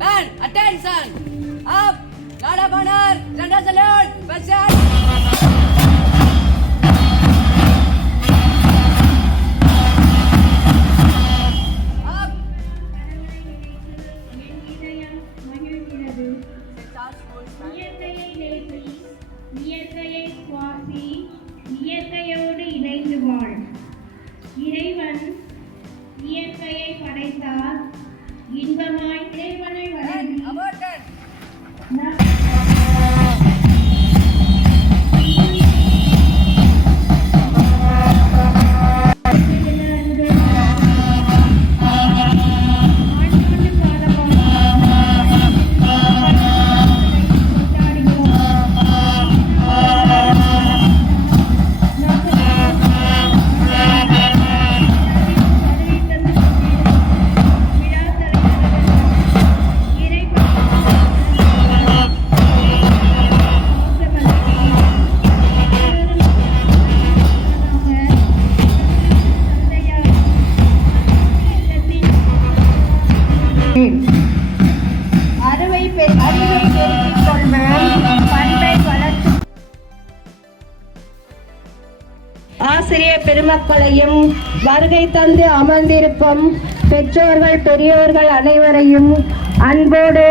Man, attention! Up! Guard of honor! Gender salute! Position! Up! இயற்கையை நேசி, இயற்கையை சுவாசி, இயற்கையோடு இணைந்து வாழ். இறைவன் இயற்கையை படைத்தார். இன்பமாய் இறைவனை வணங்கி ஆசிரியர் பெருமக்களையும் வருகை தந்து அமர்ந்திருக்கும் பெற்றோர்கள் பெரியோர்கள் அனைவரையும் அன்போடு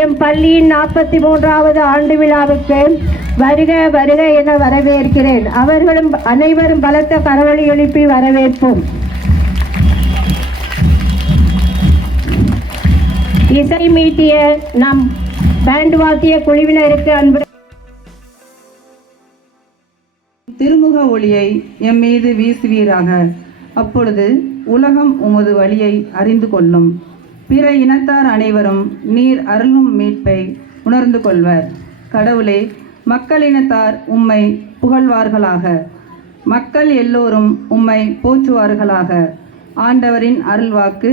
எம் பள்ளியின் 43வது ஆண்டு விழாவுக்கு வருக வருக என வரவேற்கிறேன். அவர்களும் அனைவரும் பலத்த கரவொலி எழுப்பி வரவேற்போம். இசை மீட்டிய நம் பேண்ட் வாத்திய குழுவினருக்கு அன்பு திருமுக ஒளியை எம் மீது வீசுவீராக. அப்பொழுது உலகம் உமது வழியை அறிந்து கொள்ளும். பிற இனத்தார் அனைவரும் நீர் அருளும் மீட்பை உணர்ந்து கொள்வர். கடவுளே, மக்களினத்தார் உம்மை புகழ்வார்களாக. மக்கள் எல்லோரும் உம்மை போற்றுவார்களாக. ஆண்டவரின் அருள்வாக்கு.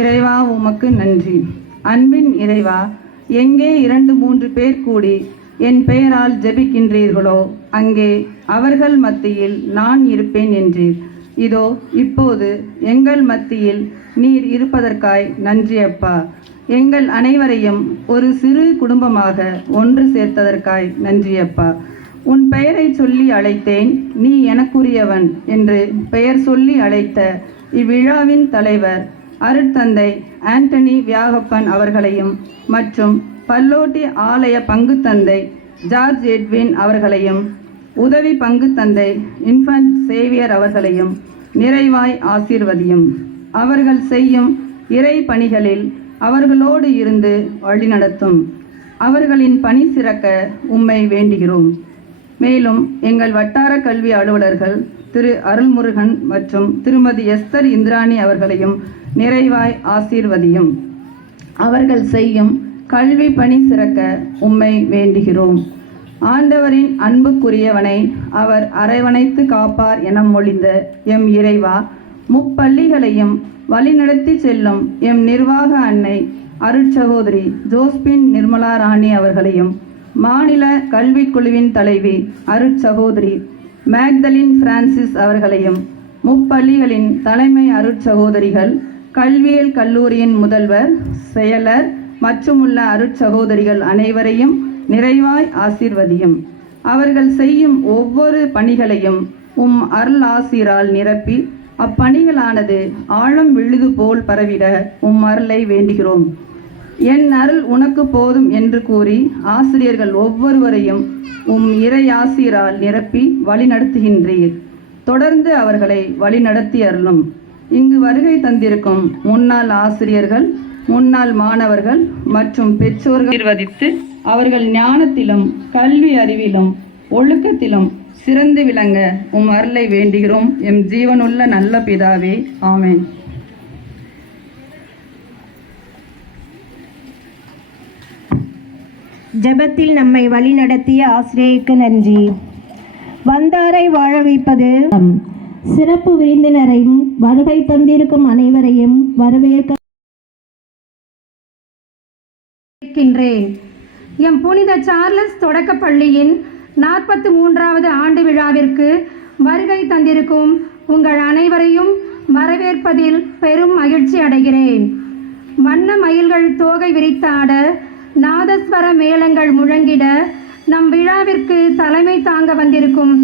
இறைவா, உமக்கு நன்றி. அன்பின் இறைவா, எங்கே 2-3 பேர் கூடி என் பெயரால் ஜெபிக்கின்றீர்களோ அங்கே அவர்கள் மத்தியில் நான் இருப்பேன் என்றீர். இதோ இப்போது எங்கள் மத்தியில் நீர் இருப்பதற்காய் நன்றி அப்பா. எங்கள் அனைவரையும் ஒரு சிறு குடும்பமாக ஒன்று சேர்த்ததற்காய் நன்றி அப்பா. உன் பெயரை சொல்லி அழைத்தேன், நீ எனக்குரியவன் என்று பெயர் சொல்லி அழைத்த இவ்விழாவின் தலைவர் அருட்தந்தை ஆண்டனி வியாகப்பன் அவர்களையும் மற்றும் பல்லோட்டி ஆலய பங்கு தந்தை ஜார்ஜ் எட்வின் அவர்களையும் உதவி பங்கு தந்தை இன்ஃபன்ட் சேவியர் அவர்களையும் நிறைவாய் ஆசீர்வதியும். அவர்கள் செய்யும் இறை பணிகளில் அவர்களோடு இருந்து வழிநடத்தும். அவர்களின் பணி சிறக்க உம்மை வேண்டுகிறோம். மேலும் எங்கள் வட்டார கல்வி அலுவலர்கள் திரு அருள்முருகன் மற்றும் திருமதி எஸ்தர் இந்திராணி அவர்களையும் நிறைவாய் ஆசீர்வதியும். அவர்கள் செய்யும் கல்வி பணி சிறக்க உம்மை வேண்டுகிறோம். ஆண்டவரின் அன்புக்குரியவனை அவர் அரவணைத்து காப்பார் என மொழிந்த எம் இறைவா, முப்பள்ளிகளையும் வழிநடத்தி செல்லும் எம் நிர்வாக அன்னை அருட்சகோதரி ஜோஸ்பின் நிர்மலா ராணி அவர்களையும் மாநில கல்விக்குழுவின் தலைவி அருட்சகோதரி மேக்தலின் பிரான்சிஸ் அவர்களையும் முப்பள்ளிகளின் தலைமை அருட்சகோதரிகள், கல்வியியல் கல்லூரியின் முதல்வர், செயலர் மற்றுமுள்ள அருட்சகோதரிகள் அனைவரையும் நிறைவாய் ஆசீர்வதியும். அவர்கள் செய்யும் ஒவ்வொரு பணிகளையும் உம் அருள் ஆசீரால் நிரப்பி அப்பணிகளானது ஆழம் விழுது போல் பரவிட உம் அருளை வேண்டுகிறோம். என் அருள் உனக்கு போதும் என்று கூறி ஆசிரியர்கள் ஒவ்வொருவரையும் உம் இறை ஆசீரால் நிரப்பி வழிநடத்துகின்றீர். தொடர்ந்து அவர்களை வழிநடத்தி அருளும். இங்கு வருகை தந்திருக்கும் முன்னாள் ஆசிரியர்கள், முன்னாள் மாணவர்கள் மற்றும் பெற்றோர்கள் ஆசீர்வதித்து அவர்கள் ஞானத்திலும் கல்வி அறிவிலும் ஒழுக்கத்திலும் சிறந்து விளங்க உம் அருளை வேண்டுகிறோம். எம் ஜீவனுள்ள நல்ல பிதாவே, ஆமென். ஜெபத்தில் நம்மை வழிநடத்திய ஆசிரியருக்கு நன்றி. வந்தாரை வாழ வைப்பது. சிறப்பு விருந்தினரையும் வருகை தந்திருக்கும் அனைவரையும் வரவேற்கின்றேன். எம் புனித சார்லஸ் தொடக்கப்பள்ளியின் 43வது ஆண்டு விழாவிற்கு வருகை தந்திருக்கும் உங்கள் அனைவரையும் வரவேற்பதில் பெரும் மகிழ்ச்சி அடைகிறேன். வண்ண மயில்கள் தோகை விரித்தாட, நாதஸ்வர மேளங்கள் முழங்கிட, நம் விழாவிற்கு தலைமை தாங்க வந்திருக்கும்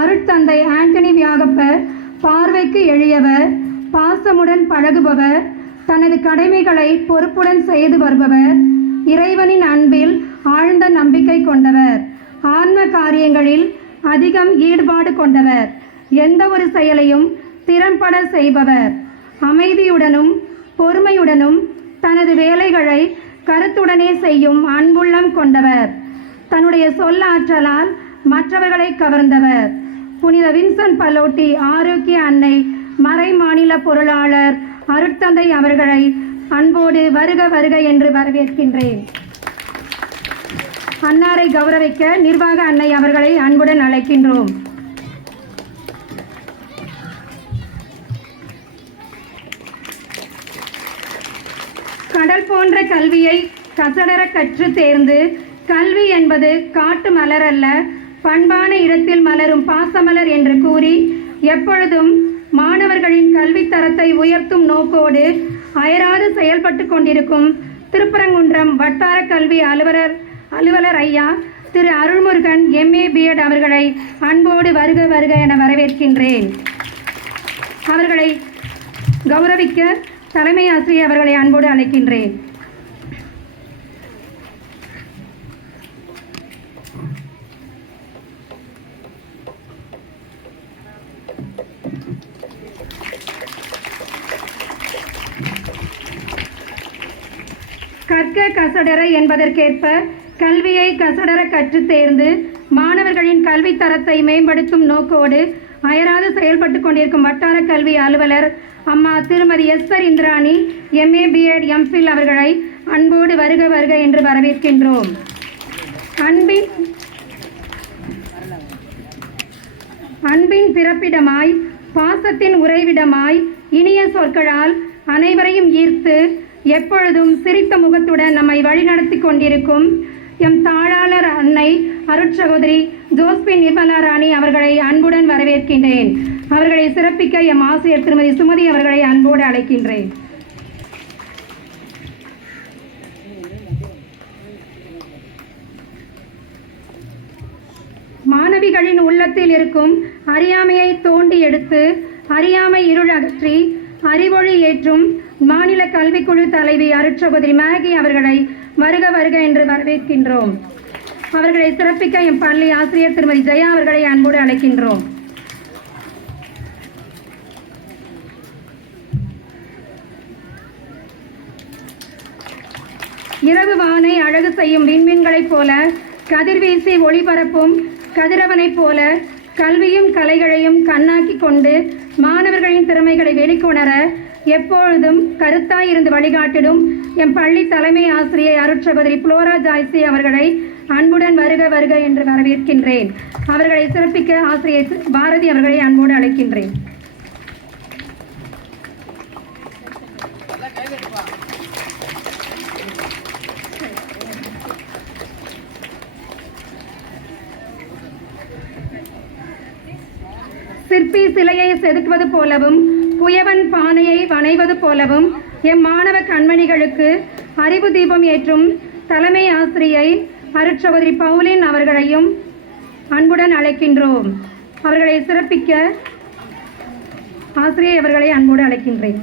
அருட்தந்தை ஆண்டனி வியாகப்பர் பார்வைக்கு எளியவர், பாசமுடன் பழகுபவர், தனது கடமைகளை பொறுப்புடன் செய்து வருபவர், இறைவனின் அன்பில் ஆழ்ந்த நம்பிக்கை கொண்டவர், ஆன்ம காரியங்களில் அதிகம் ஈடுபாடு கொண்டவர், எந்த ஒரு செயலையும் திறம்பட செய்பவர், அமைதியுடனும் பொறுமையுடனும் தனது வேலைகளை கருத்துடனே செய்யும் அன்புள்ளம் கொண்டவர், தன்னுடைய சொல்லாற்றலால் மற்றவர்களை கவர்ந்தவர். புனித வின்சென்ட் பலோட்டி ஆரோக்கிய அன்னை மறை மாநில பொருளாளர் அருட்தந்தை அவர்களை அன்போடு வருக வருக என்று வரவேற்கின்றேன். அன்னாரை கௌரவிக்க நிர்வாக அன்னை அவர்களை அன்புடன் அழைக்கின்றோம். கடல் போன்ற கல்வியை கசடர கற்று தேர்ந்து, கல்வி என்பது காட்டு மலர் அல்ல, பண்பான இடத்தில் மலரும் பாசமலர் என்று கூறி, எப்பொழுதும் மாணவர்களின் கல்வித்தரத்தை உயர்த்தும் நோக்கோடு அயராது செயல்பட்டு கொண்டிருக்கும் திருப்பரங்குன்றம் வட்டார கல்வி அலுவலர் ஐயா திரு அருள்முருகன் MA B.Ed அவர்களை அன்போடு வருக வருக என வரவேற்கின்றேன். அவர்களை கௌரவிக்க தலைமை ஆசிரியர் அவர்களை அன்போடு அழைக்கின்றேன். கற்க கசடர என்பதற்கேற்ப கல்வியை கசடர கற்று தேர்ந்து மாணவர்களின் கல்வி தரத்தை மேம்படுத்தும் நோக்கோடு அயராது செயல்பட்டு கொண்டிருக்கும் வட்டார கல்வி அலுவலர் அம்மா திருமதி Esther Indrani MA B.Ed MPhil அவர்களை அன்போடு வருக வருக என்று வரவேற்கின்றோம். அன்பின் பிறப்பிடமாய், பாசத்தின் உறைவிடமாய், இனிய சொற்களால் அனைவரையும் ஈர்த்து எப்பொழுதும் சிரித்த முகத்துடன் நம்மை வழிநடத்தி கொண்டிருக்கும் எம் தாளாளர் அன்னை அருட்சகோதரி ஜோஸ்பின் நிர்மலா ராணி அவர்களை அன்புடன் வரவேற்கின்றேன். அவர்களை சிறப்பிக்க எம் ஆசிரியர் திருமதி சுமதி அவர்களை அன்போடு அழைக்கின்றேன். மாணவிகளின் உள்ளத்தில் இருக்கும் அறியாமையை தோண்டி எடுத்து அறியாமை இருள் அகற்றி அறிவொளி ஏற்றும் மாநில கல்விக்குழு தலைவி அருட்சகோதரி மேகி அவர்களை வருக வருக என்று வரவேற்கின்றோம். அவர்களை சிறப்பிக்க எம் பள்ளி ஆசிரியர் திருமதி ஜெயா அவர்களை அன்போடு அழைக்கின்றோம். இரவு வானை அழகு செய்யும் விண்மீன்களைப் போல, கதிர்வீசி ஒளிபரப்பும் கதிரவனைப் போல கல்வியும் கலைகளையும் கண்ணாக்கி கொண்டு மாணவர்களின் திறமைகளை வெளிக்கொணர எப்பொழுதும் கருத்தாய் இருந்து வழிகாட்டிடும் எம் பள்ளி தலைமை ஆசிரியர் அருட்சகோதரி புளோரா ஜாய்சி அவர்களை அன்புடன் வருக வருக என்று வரவேற்கின்றேன். அவர்களை சிறப்பிக்க ஆசிரியர் பாரதி அவர்களை அன்போடு அழைக்கின்றேன். சிற்பி சிலையை செதுக்குவது போலவும், குயவன் பானையை வணைவது போலவும் எம் மாணவ கண்மணிகளுக்கு அறிவு தீபம் ஏற்றும் தலைமை ஆசிரியை அருட்சகோதரி பவுலின் அவர்களையும் அன்புடன் அழைக்கின்றோம். அவர்களை சிறப்பிக்க ஆசிரியை அவர்களை அன்போடு அழைக்கின்றேன்.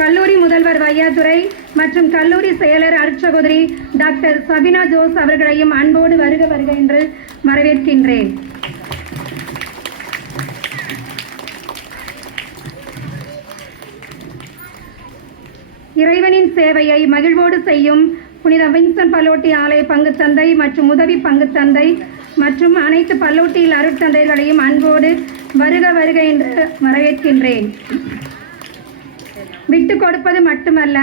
கல்லூரி முதல்வர் வையாதுரை மற்றும் கல்லூரி செயலர் அருட்சகோதரி டாக்டர் சபினா ஜோஸ் அவர்களையும் அன்போடு வருக வருக என்று வரவேற்கின்றேன். இறைவனின் சேவையை மகிழ்வோடு செய்யும் புனித வின்சென்ட் பலோட்டி ஆலய பங்குத்தந்தை மற்றும் உதவி பங்குத்தந்தை மற்றும் அனைத்து பல்லோட்டியில் அருட்தந்தைகளையும் அன்போடு வருக வருக என்று வரவேற்கின்றேன். விட்டு கொடுப்பது மட்டுமல்ல,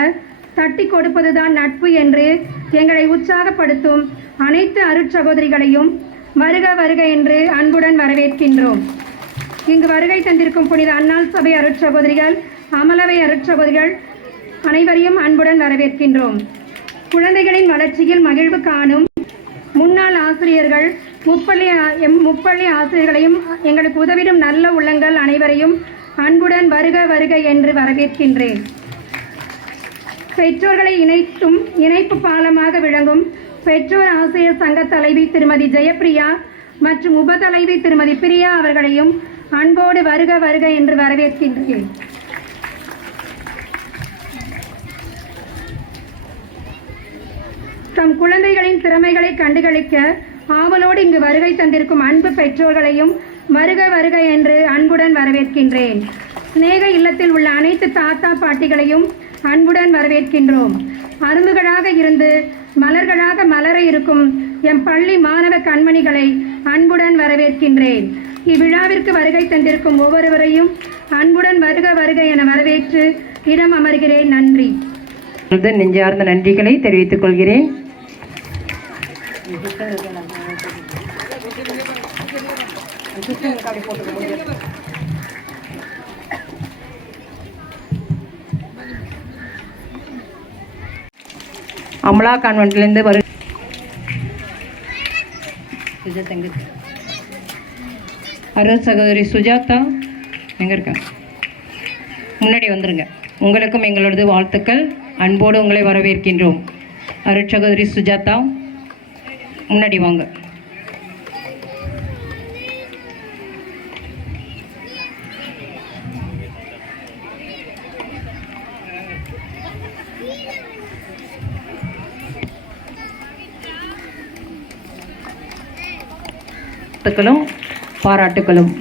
தட்டி கொடுப்பதுதான் நட்பு என்று எங்களை உற்சாகப்படுத்தும் அனைத்து அருட்சகோதரிகளையும் வருக வருக என்று அன்புடன் வரவேற்கின்றோம். இங்கு வருகை தந்திருக்கும் புனித அன்னாள் சபை அருட்சகோதரிகள், அமலவை அருட்சகோதரிகள் அனைவரையும் அன்புடன் வரவேற்கின்றோம். குழந்தைகளின் வளர்ச்சியில் மகிழ்வு காணும் முன்னாள் ஆசிரியர்கள், முப்பள்ளி ஆசிரியர்களையும் எங்களுக்கு உதவிடும் நல்ல உள்ளங்கள் அனைவரையும் அன்புடன் வருக வருக என்று வரவேற்கின்றேன். பெற்றோர்களை இணைப்பு பாலமாக விளங்கும் பெற்றோர் ஆசிரியர் சங்க தலைவி திருமதி ஜெயப்பிரியா மற்றும் உப தலைவி திருமதி பிரியா அவர்களையும் அன்போடு வருக வருக என்று வரவேற்கின்றேன். தம் குழந்தைகளின் திறமைகளை கண்டுகளிக்க ஆவலோடு இங்கு வருகை தந்திருக்கும் அன்பு பெற்றோர்களையும் வருக வருக என்று அன்புடன் வரவேற்கின்றேன். சிநேக இல்லத்தில் உள்ள அனைத்து தாத்தா பாட்டிகளையும் அன்புடன் வரவேற்கின்றோம். அரும்புகளாக இருந்து மலர்களாக மலர இருக்கும் எம் பள்ளி மாணவ கண்மணிகளை அன்புடன் வரவேற்கின்றேன். இவ்விழாவிற்கு வருகை தந்திருக்கும் ஒவ்வொருவரையும் அன்புடன் வருக வருக என வரவேற்று இடம் அமர்கிறேன். நன்றி. நெஞ்சார்ந்த நன்றிகளை தெரிவித்துக் கொள்கிறேன். அமலா கான்வென்ட்லேருந்து அருள் சகோதரி சுஜாதா எங்கே இருக்காங்க? முன்னாடி வந்துருங்க. உங்களுக்கும் எங்களோடது வாழ்த்துக்கள். அன்போடு உங்களை வரவேற்கின்றோம். அருள் சகோதரி சுஜாதா முன்னாடி வாங்க. பாராட்டுகளும்